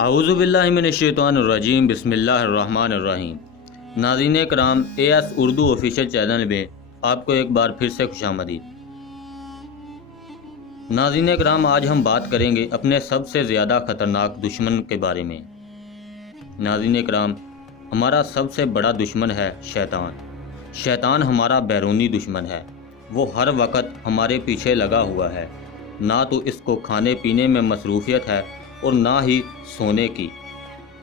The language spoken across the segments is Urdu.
اعوذ باللہ من الشیطان الرجیم بسم اللہ الرحمن الرحیم۔ ناظرین کرام، AS اردو آفیشیل چینل میں آپ کو ایک بار پھر سے خوش آمدید۔ ناظرین کرام، آج ہم بات کریں گے اپنے سب سے زیادہ خطرناک دشمن کے بارے میں۔ ناظرین کرام، ہمارا سب سے بڑا دشمن ہے شیطان۔ شیطان ہمارا بیرونی دشمن ہے۔ وہ ہر وقت ہمارے پیچھے لگا ہوا ہے۔ نہ تو اس کو کھانے پینے میں مصروفیت ہے اور نہ ہی سونے کی۔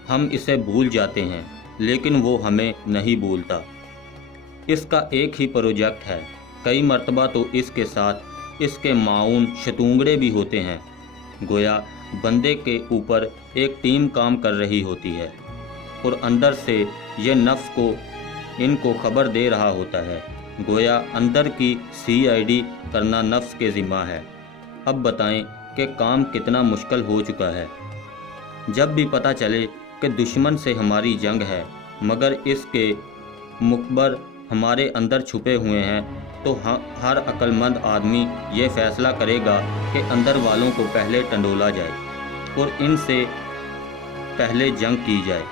ہم اسے بھول جاتے ہیں لیکن وہ ہمیں نہیں بھولتا۔ اس کا ایک ہی پروجیکٹ ہے۔ کئی مرتبہ تو اس کے ساتھ اس کے معاون شتونگڑے بھی ہوتے ہیں۔ گویا بندے کے اوپر ایک ٹیم کام کر رہی ہوتی ہے اور اندر سے یہ نفس کو ان کو خبر دے رہا ہوتا ہے۔ گویا اندر کی CID کرنا نفس کے ذمہ ہے۔ اب بتائیں کہ کام کتنا مشکل ہو چکا ہے۔ جب بھی پتہ چلے کہ دشمن سے ہماری جنگ ہے مگر اس کے مخبر ہمارے اندر چھپے ہوئے ہیں تو ہر عقل مند آدمی یہ فیصلہ کرے گا کہ اندر والوں کو پہلے ٹنڈولا جائے اور ان سے پہلے جنگ کی جائے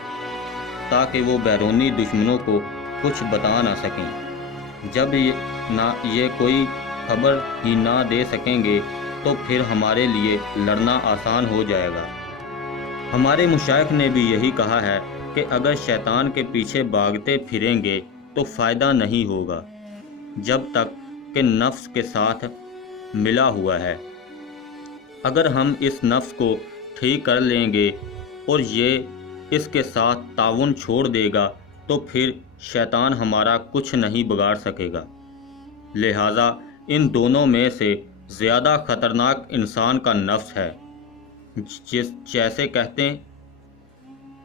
تاکہ وہ بیرونی دشمنوں کو کچھ بتا نہ سکیں۔ جب یہ کوئی خبر ہی نہ دے سکیں گے تو پھر ہمارے لیے لڑنا آسان ہو جائے گا۔ ہمارے مشائخ نے بھی یہی کہا ہے کہ اگر شیطان کے پیچھے بھاگتے پھریں گے تو فائدہ نہیں ہوگا جب تک کہ نفس کے ساتھ ملا ہوا ہے۔ اگر ہم اس نفس کو ٹھیک کر لیں گے اور یہ اس کے ساتھ تعاون چھوڑ دے گا تو پھر شیطان ہمارا کچھ نہیں بگاڑ سکے گا۔ لہٰذا ان دونوں میں سے زیادہ خطرناک انسان کا نفس ہے، جیسے کہتے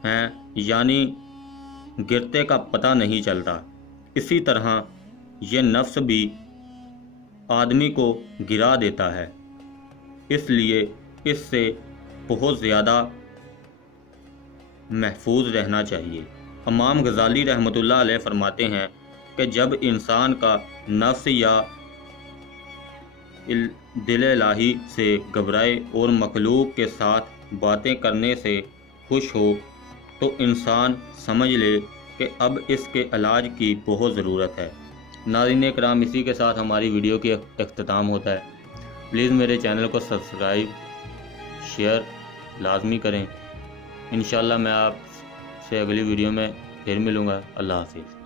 ہیں یعنی گرتے کا پتہ نہیں چلتا۔ اسی طرح یہ نفس بھی آدمی کو گرا دیتا ہے، اس لیے اس سے بہت زیادہ محفوظ رہنا چاہیے۔ امام غزالی رحمۃ اللہ علیہ فرماتے ہیں کہ جب انسان کا نفس یا دل الہی سے گھبرائے اور مخلوق کے ساتھ باتیں کرنے سے خوش ہو تو انسان سمجھ لے کہ اب اس کے علاج کی بہت ضرورت ہے۔ ناظرین کرام، اسی کے ساتھ ہماری ویڈیو کی اختتام ہوتا ہے۔ پلیز میرے چینل کو سبسکرائب شیئر لازمی کریں۔ انشاءاللہ میں آپ سے اگلی ویڈیو میں پھر ملوں گا۔ اللہ حافظ۔